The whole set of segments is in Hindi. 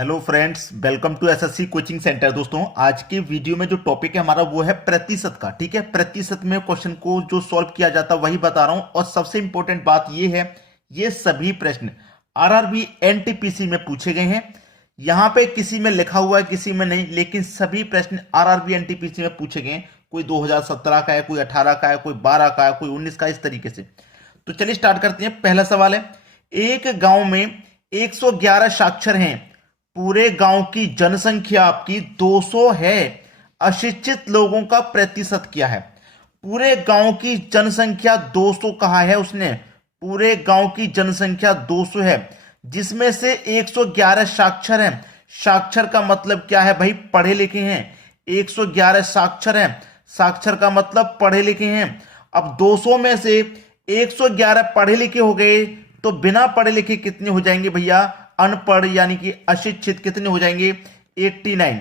Hello friends, welcome to SSC coaching centre. दोस्तों, आज के वीडियो में जो टॉपिक है हमारा वो है प्रतिशत का। ठीक है, प्रतिशत में क्वेश्चन को जो सॉल्व किया जाता है वही बता रहा हूं। और सबसे इंपॉर्टेंट बात ये है, ये सभी प्रश्न आरआरबी एनटीपीसी में पूछे गए हैं। यहां पे किसी में लिखा हुआ है, किसी में नहीं, लेकिन सभी प्रश्न आरआरबी एनटीपीसी में पूछे गए हैं। कोई 2017 का है, कोई 18 का है, कोई 12 का है, कोई 19 का, इस तरीके से। तो चलिए स्टार्ट करते हैं। पहला सवाल है, एक गांव में 111 साक्षर हैं, पूरे गांव की जनसंख्या आपकी 200 है, अशिक्षित लोगों का प्रतिशत क्या है? पूरे गांव की जनसंख्या 200 कहा है उसने। पूरे गांव की जनसंख्या 200 है, जिसमें से 111 साक्षर हैं। साक्षर का मतलब क्या है भाई? पढ़े लिखे हैं। 111 साक्षर हैं, साक्षर का मतलब पढ़े लिखे हैं। अब 200 में से 111 पढ़े लिखे हो गए, तो बिना पढ़े लिखे कितने हो जाएंगे भैया? अनपढ़ यानी कि अशिक्षित कितने हो जाएंगे? 89।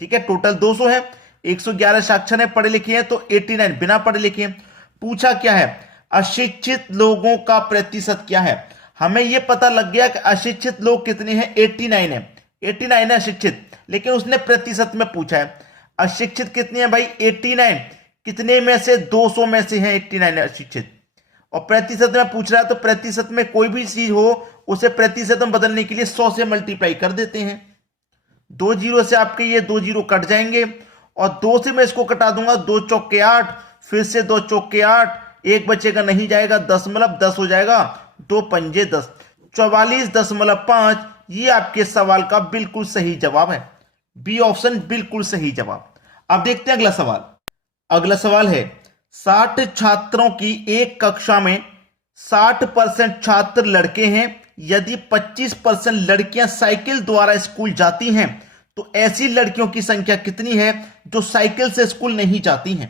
ठीक है, टोटल 200 है, 111 साक्षर है, पढ़े लिखे हैं, तो 89 बिना पढ़े लिखे हैं। पूछा क्या है? अशिक्षित लोगों का प्रतिशत क्या है? हमें यह पता लग गया कि अशिक्षित लोग कितने हैं? 89 है। 89 है अशिक्षित, लेकिन उसने प्रतिशत में पूछा है। अशिक्षित कितने हैं भाई? 89। कितने में से? 200 में से हैं 89 अशिक्षित। और प्रतिशत में पूछ रहा है, तो प्रतिशत में कोई भी चीज हो उसे प्रतिशत में बदलने के लिए 100 से मल्टीप्लाई कर देते हैं। 2 जीरो से आपके ये 2 जीरो कट जाएंगे, और 2 से मैं इसको कटा दूंगा। 2 चौके 8, फिर से 2 चौके 8, एक बचेगा, नहीं जाएगा, 10 हो जाएगा। 2 पंजे 10, 44.5। ये आपके सवाल का बिल्कुल सही जवाब है। बी ऑप्शन बिल्कुल सही जवाब। अब देखते हैं अगला सवाल। अगला सवाल है, 60 छात्रों की एक कक्षा में 60% छात्र लड़के हैं। यदि 25% लड़कियां साइकिल द्वारा स्कूल जाती हैं, तो ऐसी लड़कियों की संख्या कितनी है जो साइकिल से स्कूल नहीं जाती हैं?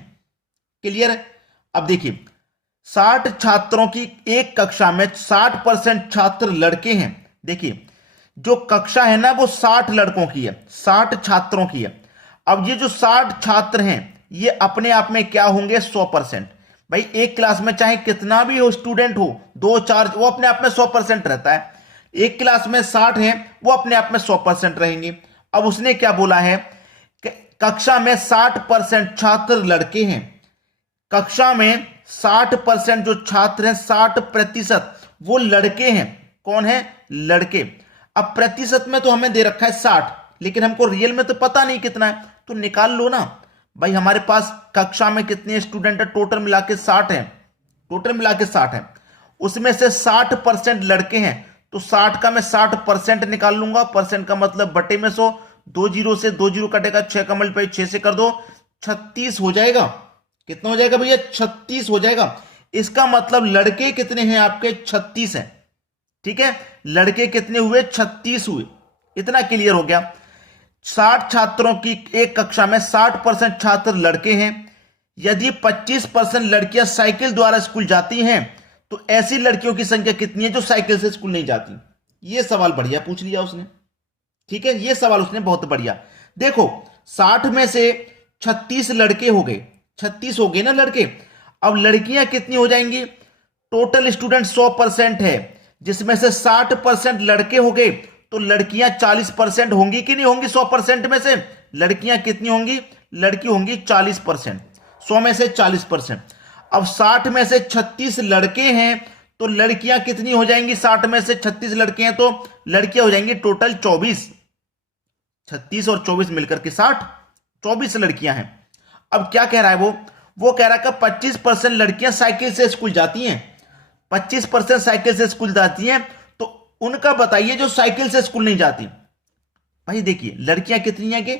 क्लियर है? अब देखिए, 60 छात्रों की एक कक्षा में 60% छात्र लड़के हैं। देखिए, जो कक्षा है ना वो 60 लड़कों की है, 60 छात्रों की है। अब ये जो 60 छात्र हैं, ये अपने आप में क्या होंगे? 100%। भाई एक क्लास में चाहे कितना भी हो स्टूडेंट हो, 2 4, वो अपने आप में 100% रहता है। एक क्लास में 60 है, वो अपने आप में 100% रहेंगे। अब उसने क्या बोला है कि कक्षा में 60% छात्र लड़के हैं। कक्षा में 60% जो छात्र हैं, 60% वो लड़के हैं। कौन है? लड़के। अब प्रतिशत में तो हमें दे रखा है 60, लेकिन हमको रियल में तो पता नहीं कितना है, तो निकाल लो ना भाई। हमारे पास कक्षा में कितने स्टूडेंट है? टोटल मिला के 60 है। टोटल मिला के 60 है, उसमें से 60% लड़के हैं, तो 60 का मैं 60% निकाल लूंगा। परसेंट का मतलब बटे में 100। 2 जीरो से 2 जीरो कटेगा, 6 का मल्टीप्लाई 6 से कर दो, 36 हो जाएगा। कितना हो जाएगा भैया? 36 हो जाएगा। इसका मतलब लड़के कितने हैं आपके? 36 हैं। ठीक है, लड़के कितने हुए? 36 हुए। इतना क्लियर हो गया। 60 छात्रों की एक कक्षा में 60% छात्र लड़के हैं। यदि 25% लड़कियां साइकिल द्वारा स्कूल जाती हैं, तो ऐसी लड़कियों की संख्या कितनी है जो साइकिल से स्कूल नहीं जाती? यह सवाल बढ़िया पूछ लिया उसने। ठीक है, यह सवाल उसने बहुत बढ़िया। देखो, 60 में से 36 लड़के हो गए, 36 हो गए ना लड़के। अब लड़कियां कितनी हो जाएंगी? टोटल स्टूडेंट 100% है, जिसमें से 60% लड़के हो गए, तो लड़कियां 40% होंगी कि नहीं होंगी? 100% में से लड़कियां कितनी होंगी? लड़की होंगी 40%। 100 में से 40%। अब 60 में से 36 लड़के हैं, तो लड़कियां कितनी हो जाएंगी? 60 में से 36 लड़के हैं, तो लड़कियां हो जाएंगी टोटल 24। 36 और 24 मिलकर के 60, 24 लड़कियां हैं। अब क्या कह रहा है वो कह रहा है कि 25% लड़कियां साइकिल से स्कूल जाती हैं। 25% साइकिल से स्कूल जाती हैं, तो उनका बताइए जो साइकिल से स्कूल नहीं जाती। भाई देखिए, लड़कियां कितनी हैं? कि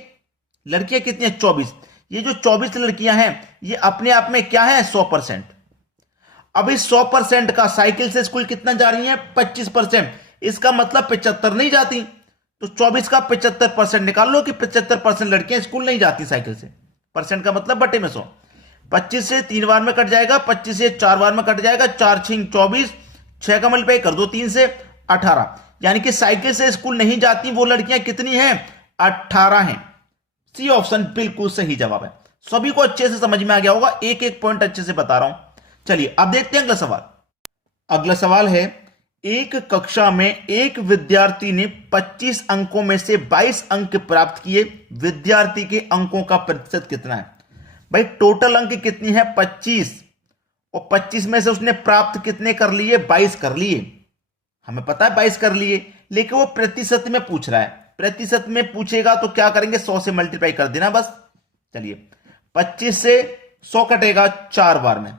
लड़कियां कितनी हैं? 24। ये जो 24 लड़कियां हैं, ये अपने आप में क्या है? 100%। अब इस 100% का साइकिल से स्कूल कितना जा रही है? 25%। इसका मतलब 75 नहीं जाती। तो 24 का 75% निकाल लो कि 75% लड़कियां स्कूल नहीं जाती साइकिल से। परसेंट का मतलब बटे में 100। 25 से 3 बार में कट जाएगा, 25 से 4 बार में कट जाएगा, 4 छिंग 24, 6 का मल्टीप्लाई कर दो 3 से 18। यानी कि साइकिल से स्कूल नहीं जाती वो लड़कियां कितनी हैं? 18 हैं। सी ऑप्शन बिल्कुल सही जवाब है। सभी को अच्छे से समझ में आ गया होगा, एक एक पॉइंट अच्छे से बता रहा हूं। चलिए अब देखते हैं अगला सवाल। अगला सवाल है, एक कक्षा में एक विद्यार्थी ने 25 अंकों में से 22 अंक प्राप्त किए, विद्यार्थी के अंकों का प्रतिशत कितना है? भाई टोटल अंक कितनी है? 25, और 25 में से उसने प्राप्त कितने कर लिए? 22 कर लिए। हमें पता है 22 कर लिए, लेकिन वो प्रतिशत में पूछ रहा है। प्रतिशत में पूछेगा तो क्या करेंगे? 100 से मल्टीप्लाई कर देना बस। चलिए 25 से 100 कटेगा 4 बार में,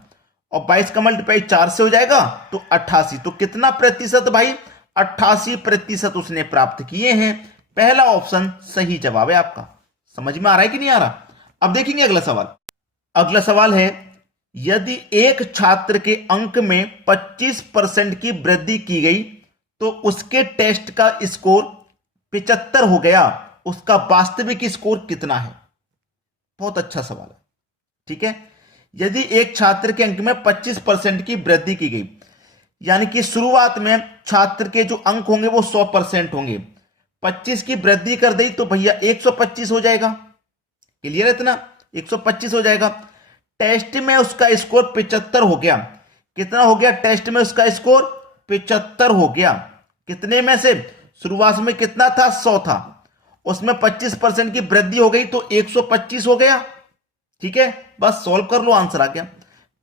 और 22 का मल्टीप्लाई 4 से हो जाएगा तो 88। तो कितना प्रतिशत भाई? 88% उसने प्राप्त किए हैं। पहला ऑप्शन सही जवाब है आपका। समझ में आ रहा है कि नहीं आ रहा? अब देखेंगे अगला सवाल। अगला सवाल है, यदि एक छात्र के अंक में 25% की वृद्धि की गई तो उसके टेस्ट का स्कोर 75 हो गया, उसका वास्तविक स्कोर कितना है? बहुत अच्छा सवाल है। ठीक है, यदि एक छात्र के अंक में 25% की वृद्धि की गई, यानी कि शुरुआत में छात्र के जो अंक होंगे वो 100% होंगे, 25 की वृद्धि कर दी तो भैया 125 हो जाएगा। क्लियर है इतना? 125 हो जाएगा। टेस्ट में उसका स्कोर 75 हो गया। कितना हो गया? टेस्ट में उसका स्कोर 75 हो गया। कितने में से? शुरुआत में कितना था? 100 था, उसमें 25% की वृद्धि हो गई तो 125 हो गया। ठीक है, बस सॉल्व कर लो, आंसर आ गया।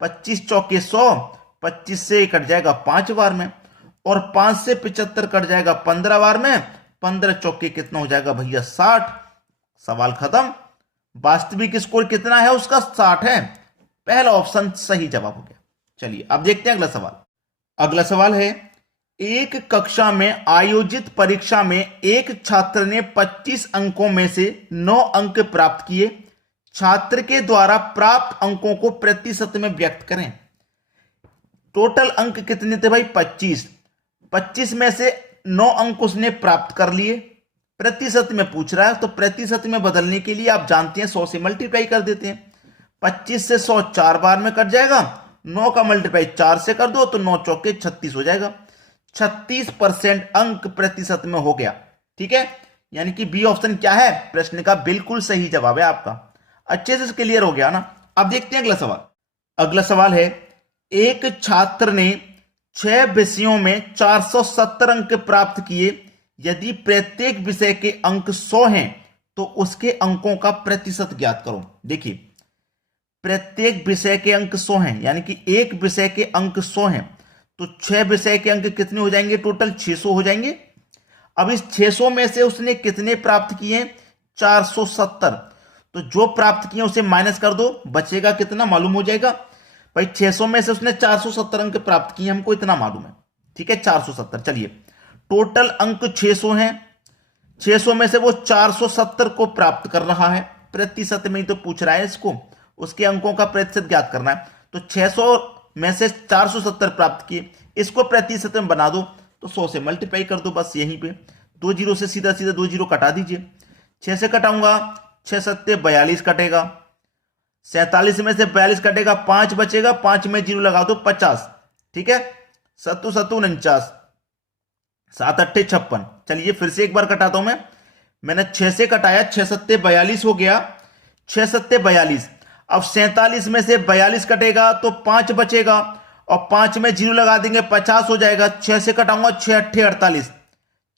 25 चौके 100, 25 से कट जाएगा 5 बार में, और 5 से 75 कट जाएगा 15 बार में। 15 चौके कितना हो जाएगा भैया? 60। सवाल खत्म। वास्तविक स्कोर कितना है उसका? 60 है। पहला ऑप्शन सही जवाब हो गया। चलिए अब देखते हैं अगला सवाल। अगला सवाल है, एक कक्षा में आयोजित परीक्षा में एक छात्र ने 25 अंकों में से 9 अंक प्राप्त किए। छात्र के द्वारा प्राप्त अंकों को प्रतिशत में व्यक्त करें। टोटल अंक कितने थे भाई? 25। 25 में से 9 अंक उसने प्राप्त कर लिए। प्रतिशत में पूछ रहा है तो प्रतिशत में बदलने के लिए आप जानते हैं 100 से मल्टीप्लाई कर देते हैं। 25 से 100 4 बार में कट जाएगा, 9 का मल्टीप्लाई 4 से कर दो तो 9 चौके 36 हो जाएगा। 36% अंक प्रतिशत में हो गया। ठीक है, यानी कि बी ऑप्शन क्या है? प्रश्न का बिल्कुल सही जवाब है आपका। अच्छे से क्लियर हो गया ना? अब देखते हैं अगला सवाल। अगला सवाल है, एक छात्र ने 6 विषयों में 470 अंक प्राप्त किए। यदि प्रत्येक विषय के अंक 100 हैं तो उसके अंकों का प्रतिशत ज्ञात करो। देखिए, प्रत्येक विषय के अंक 100 हैं, यानी कि एक विषय के अंक 100 हैं, तो 6 विषय के अंक कितने हो जाएंगे? टोटल 600 हो जाएंगे। अब इस 600 में से उसने कितने प्राप्त किए? 470। तो जो प्राप्त किए उसे माइनस कर दो, बचेगा कितना मालूम हो जाएगा भाई? 600 में से उसने 470 अंक प्राप्त किए, हमको इतना मालूम है। ठीक है, 470। चलिए, टोटल अंक 600 हैं, 600 में से वो 470 को प्राप्त कर रहा है। प्रतिशत में ही तो पूछ रहा है इसको, उसके अंकों का प्रतिशत ज्ञात करना है। तो 600 में से 470 प्राप्त किए, इसको प्रतिशत में बना दो तो 100 से मल्टीप्लाई कर दो बस। यहीं पे 2 जीरो से सीधा सीधा 2 जीरो कटा दीजिए। 6 से कटाऊंगा, 6 सत्ते 42 कटेगा। 47 में से 42 कटेगा, 5 बचेगा, 5 में जीरो लगा दो 50। ठीक है, 7 7 49, 7 अट्ठे 56। चलिए फिर से एक बार कटाता हूं मैंने 6 से कटाया, 6 सत्ते 42 हो गया, 6 सत्ते 42। अब 47 में से 42 कटेगा तो 5 बचेगा, और 5 में जीरो लगा देंगे 50 हो जाएगा। 6 से कटाऊंगा, 6 अट्ठे 48,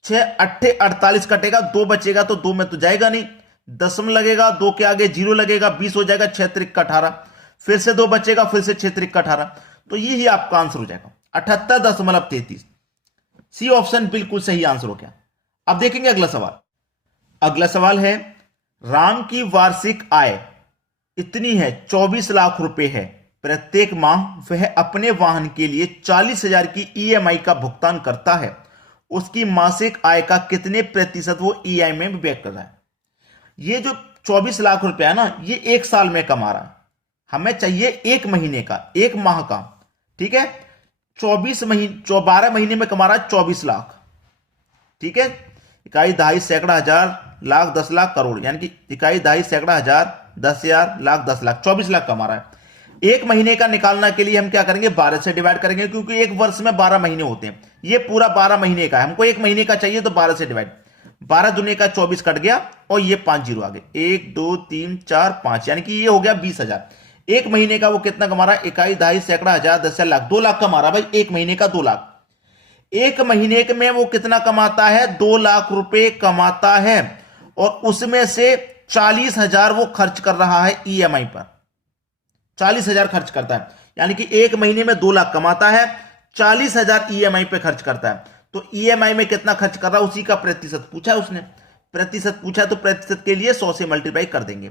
6 अट्ठे 48 कटेगा, 2 बचेगा तो 2 में तो जाएगा नहीं, दशम लगेगा, 2 के आगे जीरो लगेगा, 20 हो जाएगा। 6 त्रिक 18, फिर से 2 बचेगा, फिर से 6 त्रिक 18, तो ये ही आपका आंसर हो जाएगा 78.33। सी ऑप्शन बिल्कुल सही आंसर हो गया। अब देखेंगे अगला सवाल। अगला सवाल है, राम की वार्षिक आय इतनी है 24 लाख रुपए है। प्रत्येक माह वह अपने वाहन के लिए 40,000 की ईएमआई का भुगतान करता है। उसकी मासिक आय का कितने प्रतिशत वो ईएमआई में व्यय कर रहा है? ये जो 24 लाख रुपया है ना, ये एक साल में कमा रहा है, हमें चाहिए एक महीने का, एक माह का। ठीक है, 12 महीने में कमा रहा है 24 लाख। ठीक है, इकाई दहाई सैकड़ा हजार लाख 10 लाख करोड़, यानी कि इकाई दहाई सैकड़ा हजार 10,000 लाख 10 लाख 24 लाख कमा रहा है। एक महीने का निकालना के लिए हम क्या करेंगे? 12 से डिवाइड करेंगे, क्योंकि एक वर्ष में 12 महीने होते हैं। ये पूरा 12 महीने का है, हमको एक महीने का चाहिए तो 12 से डिवाइड। 12 दुनिया का 24 कट गया, और ये 5 जीरो आ गए, 1 2 3 4 5, यानी कि ये हो गया 20,000। एक महीने का वो कितना कमा रहा है? इकाई दहाई सैकड़ा हजार 10,000 लाख, 2 लाख कमा रहा है भाई, एक महीने का 2 लाख। एक महीने में वो कितना कमाता है, 2 लाख रुपए कमाता है, और उसमें से 40,000 वो खर्च कर रहा है ईएमआई पर। 40,000 खर्च करता है, यानी कि एक महीने में 2 लाख कमाता है, 40,000 ईएमआई पे खर्च करता है। तो ईएमआई में कितना खर्च कर रहा है, उसी का प्रतिशत पूछा है उसने। प्रतिशत पूछा है तो प्रतिशत के लिए 100 से मल्टीप्लाई कर देंगे।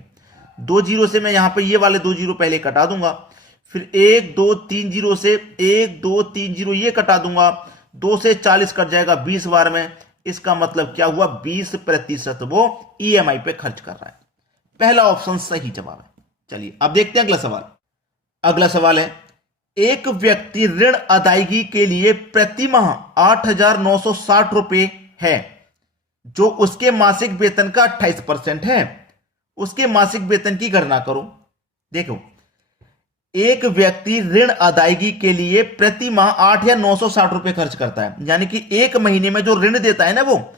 2 जीरो से मैं यहां पे ये वाले 2 जीरो पहले कटा दूंगा, फिर 1 2 3 जीरो से 1 2 3 जीरो ये कटा दूंगा, 2 से 40 कट जाएगा 20 बार में। इसका मतलब क्या हुआ, 20% वो ईएमआई पे खर्च कर रहा है। पहला ऑप्शन सही जवाब है। चलिए अब देखते हैं अगला सवाल। अगला सवाल है, एक व्यक्ति ऋण अदायगी के लिए प्रति माह 8,960 रुपए है, जो उसके मासिक वेतन का 28% है। उसके मासिक वेतन की गणना करो। देखो, एक व्यक्ति ऋण अदायगी के लिए प्रति माह 8,960 रुपए खर्च करता है, यानी कि एक महीने में जो ऋण देता है ना, वो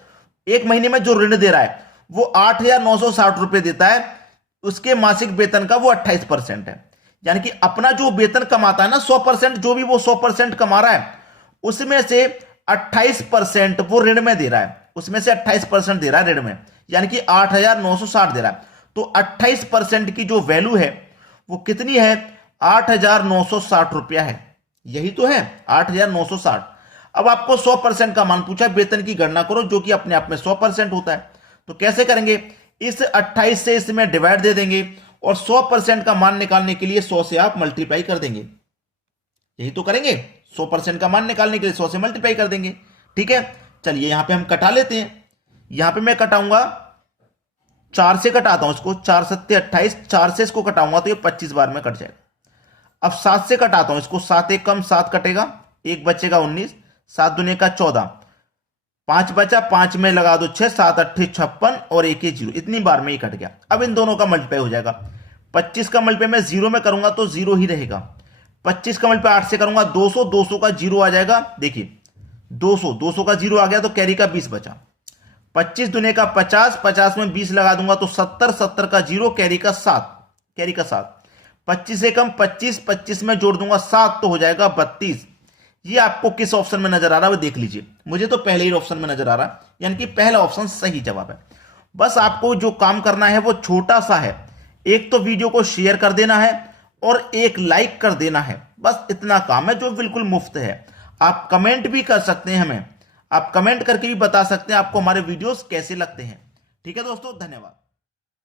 एक महीने में जो ऋण दे रहा है वो 8,960 रुपए देता है। उसके मासिक वेतन का वो 28% है, यानी कि अपना जो वेतन कमाता है ना 100%, जो भी वो 100% कमा रहा है, उसमें से 28% वो ऋण में दे रहा है। उसमें से 28% दे रहा है ऋण में, यानी कि 8,960 दे रहा है। तो 28% की जो वैल्यू है वो कितनी है, 8,960 रुपया है। यही तो है 8,960। अब आपको 100% का मान पूछा, वेतन की गणना करो, जो कि अपने आप में 100% होता है। तो कैसे करेंगे, इस 28 से इसमें डिवाइड दे देंगे और 100% का मान निकालने के लिए 100 से आप मल्टीप्लाई कर देंगे। यही तो करेंगे, 100% का मान निकालने के लिए 100 से मल्टीप्लाई कर देंगे। ठीक है, चलिए यहां पे हम कटा लेते हैं। यहां पे मैं कटाऊंगा, 4 से कटाता हूं इसको, 4 सत्ते 28, 4 से इसको कटाऊंगा तो ये 25 बार में कट जाएगा। अब 7 से कटाता हूं इसको, 7 एक कम 7 कटेगा, एक बचेगा 19, 7 दूने का 14, 5 बचा, 5 में लगा दो 6, 7 8 56 और 1 0, इतनी बार में ही कट गया। अब इन दोनों का मल्टीप्लाई हो जाएगा। 25 का मल्टीप्लाई मैं 0 में करूंगा तो 0 ही रहेगा। 25 का मल्टीप्लाई 8 से करूंगा 200, 200 का 0 आ जाएगा। देखिए 200 का 0 आ गया तो कैरी का 20 बचा। 25 दुने का 50, 50 में 20 लगा दूंगा तो 70, 70 का 0, कैरी का 7, कैरी का 7। 25 से कम 25, 25 में जोड़ दूंगा 7 तो हो जाएगा 32। ये आपको किस ऑप्शन में नजर आ रहा है वो देख लीजिए। मुझे तो पहले ही ऑप्शन में नजर आ रहा है, यानी कि पहला ऑप्शन सही जवाब है। बस आपको जो काम करना है वो छोटा सा है, एक तो वीडियो को शेयर कर देना है और एक लाइक कर देना है। बस इतना काम है जो बिल्कुल मुफ्त है। आप कमेंट भी कर सकते हैं, हमें आप कमेंट करके भी बता सकते हैं आपको हमारे वीडियोस कैसे लगते हैं। ठीक है दोस्तों, धन्यवाद।